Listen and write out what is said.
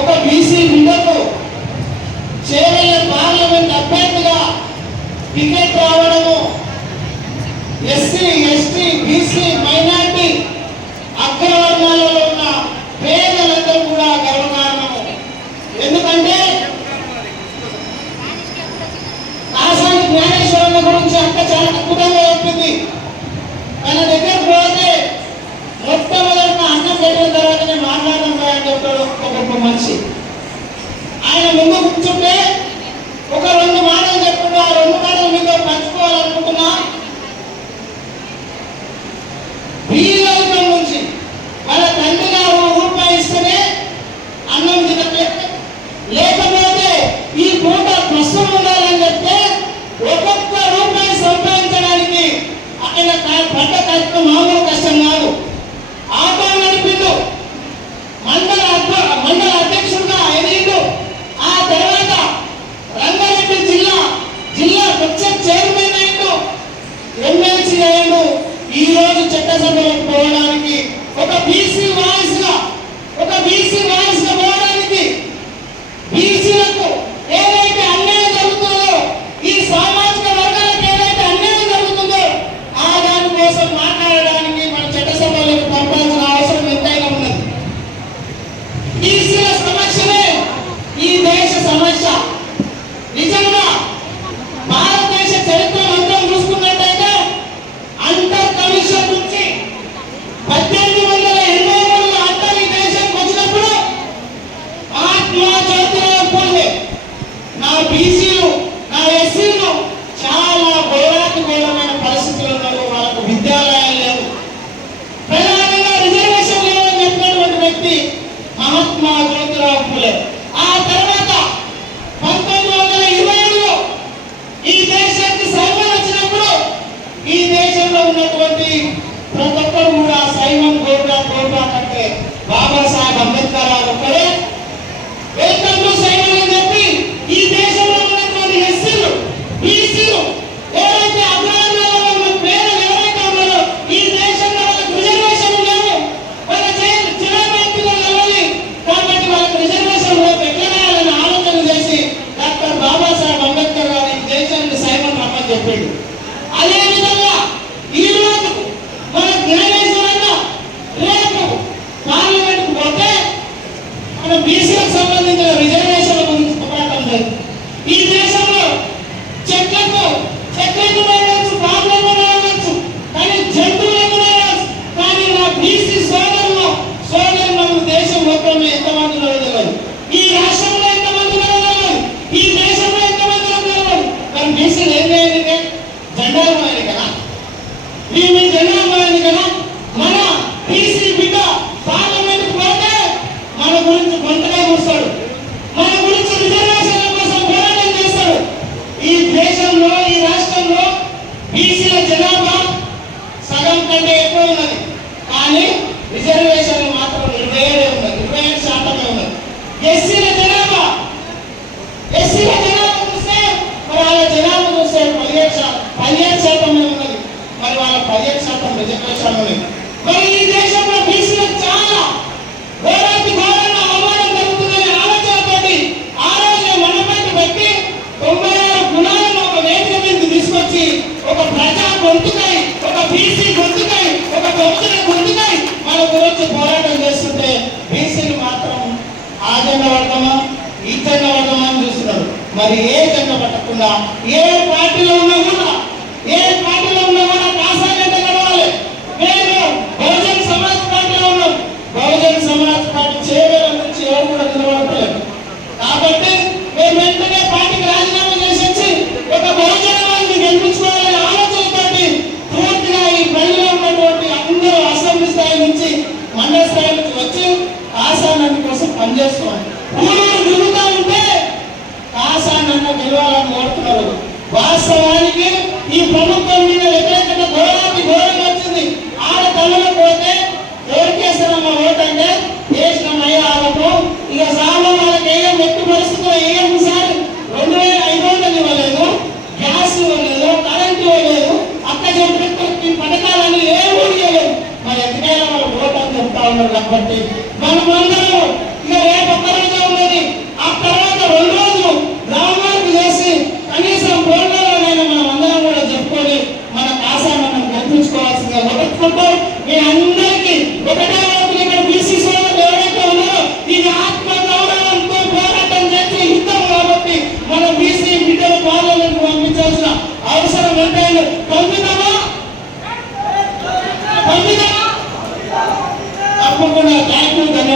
ఒక బీసీ బిడ్డకు చేవెళ్ళ పార్లమెంట్ అభ్యర్థిగా టికెట్ రావడము ఎస్సీ ఎస్టీ బీసీ మైనార్టీ అగ్రవర్ణాలలో ఉన్న పేదలందరూ కూడా గర్వకారణము. ఎందుకంటే కాసాని జ్ఞానేశ్వరన్న గురించి అక్క చాలా అద్భుతంగా చెప్పింది. తన దగ్గర పోతే మొట్టమొదటి అన్నం పెట్టిన తర్వాత నేను మాట్లాడడం అని చెప్పాడు ఒక గొప్ప మనిషి. ఆయన ముందు కూర్చుంటే ఒక 2 మాటలు చెప్తుంటే ఆ 2 మాటలు మీతో పంచుకోవాలనుకుంటున్నా. బీదరికం నుంచి వాళ్ళ తండ్రి గారు రూపాయి ఇస్తేనే అన్నం తినలేదు, లేకపోతే ఈ పూట కష్టం ఉండాలని చెప్తే ఒక్కొక్క రూపాయి సంపాదించడానికి ఆయన పడ్డ కష్టం మామూలు కష్టం కాదు. ఆటో నడిపిండు, మండల అధ్యక్షుడుగా ఎదిగిండు. ఆ తర్వాత రంగారెడ్డి జిల్లా పరిషత్ చైర్మన్ అయ్యిండు, ఎమ్మెల్సీ అయ్యిండు. ఈ రోజు చట్టసభలకు పోవడానికి ఒక బీసీ వాయిస్ గా పోవడానికి బీసీలకు ఏదైతే అన్యాయం జరుగుతుందో, ఈ సామాజిక వర్గాలకు ఏదైతే అన్యాయం జరుగుతుందో ఆ దాని కోసం మాట్లాడడానికి మన చట్టసభలకు పంపాల్సిన అవసరం ఎంతైనా ఉన్నది. బీసీల సమస్యనే ఈ దేశ సమస్య. నిజంగా భారతదేశ చరిత్ర మొత్తం చూసుకున్నట్టయితే అంతర్ కమిషన్ నుంచి 1883లో అంతర్ ఈ దేశానికి వచ్చినప్పుడు మహాత్మా జ్యోతిరావు పూలే నా బీసీలు నా ఎస్సీలు చాలా ఘోరాతిఘోరమైన పరిస్థితులు ఉన్నారు. వాళ్ళకు విద్యాలయాలు లేవు, ప్రధానంగా రిజర్వేషన్ లేవని చెప్పినటువంటి వ్యక్తి మహాత్మా జ్యోతిరావు పూలే. ఆ తర్వాత 1927లో ఈ దేశానికి సైన్యం వచ్చినప్పుడు ఈ దేశంలో ఉన్నటువంటి ప్రతి ఒక్కరు కూడా సైన్యం కోరుగా కంటే బాబాసాహెబ్ అంబేద్కర్ గారు ఒక్కడే వెల్కమ్ టు సైన్యం అని చెప్పి ఈ దేశంలో ఉన్నటువంటి ఎస్సీలు బీసీలు ఏవైతే అగ్రవర్ణాలలో ఉన్న పేదలు ఎవరైతే ఉన్నారో ఈ దేశంలో వాళ్ళకి రిజర్వేషన్ లేవు, వాళ్ళ చిన్నపిల్లలు వెళ్ళాలి కాబట్టి వాళ్ళకి రిజర్వేషన్ పెట్టాలని ఆలోచన చేసి డాక్టర్ బాబాసాహెబ్ అంబేద్కర్ గారు ఈ దేశానికి సైన్యం రమ్మని చెప్పాడు. అదేవిధంగా ఈ రోజు మన జ్ఞానేశ్వరన్న రేపు పార్లమెంట్ కు పోతే మన బీసీలకు సంబంధించిన రిజర్వేషన్ల గురించి పోరాటం జరుగుతుంది. ఈ దేశంలో చెట్లకు వేయవచ్చు, బాబులకు వేయవచ్చు, కానీ జంతువులకు వేయవచ్చు. కానీ నా బీసీ సోదరులు దేశం మొత్తం ఎంతమందిలో తెలియదు, ఈ రాష్ట్రంలో ఎంతమందిలో తెలియదు, ఈ దేశంలో ఎంతమందిలో తెలియదు. మరి బీసీలు ఏం చేయాలి? జెండాలు పోయాలి కదా, మీ జెండాలు పోయాలి కదా. మన బీసీ బిడ్డ పార్లమెంట్ పోతే మన గురించి గొంతగా కూర్చాడు, మన గురించి రిజర్వేషన్ల కోసం పోరాటం చేస్తాడు. ఈ దేశంలో ఈ రాష్ట్రంలో బీసీల జనాభా సగం కంటే ఎక్కువ ఉన్నది, కానీ రిజర్వేషన్లు మాత్రం 27% ఉన్నది. ఎస్సీల జనాభా చూస్తే మరి వాళ్ళ జనాభా చూస్తే 17% ఉన్నది. మరి వాళ్ళ 17% రిజర్వేషన్ ఉన్నది. మరి ఈ దేశంలో బీసీలకు చాలా ఘోరంగా అవమానం జరుగుతుందనే ఆలోచనతోటి ఆ రోజే మనపైన పెట్టి 96 గుణాలను ఒక వేదిక మీద తీసుకొచ్చి ఒక ప్రజా గొంతుకై, ఒక బీసీ గొంతుకై, ఒక భక్తుల గొంతుకై మన గురించి పోరాటం చేస్తుంటే బీసీలు మాత్రం ఆ జెండా పడతామా ఈ జెండా పడతామా అని చూస్తున్నారు. మరి ఏ జెండా పట్టకుండా ఏ పార్టీలో ఉన్నా కూడా కాసాగంట గడవాలి. మేము బహుజన్ సమాజ్ పార్టీలో ఉన్నాం. బహుజన్ సమాజ్ పార్టీ చేవేల నుంచి ఎవరు కూడా నిలబడలేదు. కాబట్టి మేము వెంటనే పార్టీకి రాజీనామా చేసి ఒక బహుజనవాదిని గెలిపించుకోవాలనే ఆలోచనతోటి పూర్తిగా ఈ పనిలో ఉన్నటువంటి అందరూ అసెంబ్లీ స్థాయి నుంచి మండల స్థాయి నుంచి వచ్చి కాసానన్న కోసం పనిచేస్తున్నాం. ఊరూరు తిరుగుతూ ఉంటే కాసానన్న గెలవాలని కోరుతున్నారు. వాస్తవానికి ఈ ప్రభుత్వం మీద వ్యతిరేకత ఘోరంగా వచ్చింది. ఆడపిల్లలు పోతే ఎవరికేస్తారమ్మ ఓటు అంటే వేసినమయ్య ఆడకు ఇక సాగు వాళ్ళకి ఏం వ్యక్తి పరిస్థితుల్లో ఏం సార్ 2500 ఇవ్వలేదు, గ్యాస్ ఇవ్వలేదు, కరెంట్ ఇవ్వలేదు, అక్క చెప్పిన పథకాలని ఏ ఊరు ఇవ్వలేదు. మరి ఎందుకైనా వాళ్ళు ఓటు అని చెప్తా ఉన్నారు. కాబట్టి మనమందరం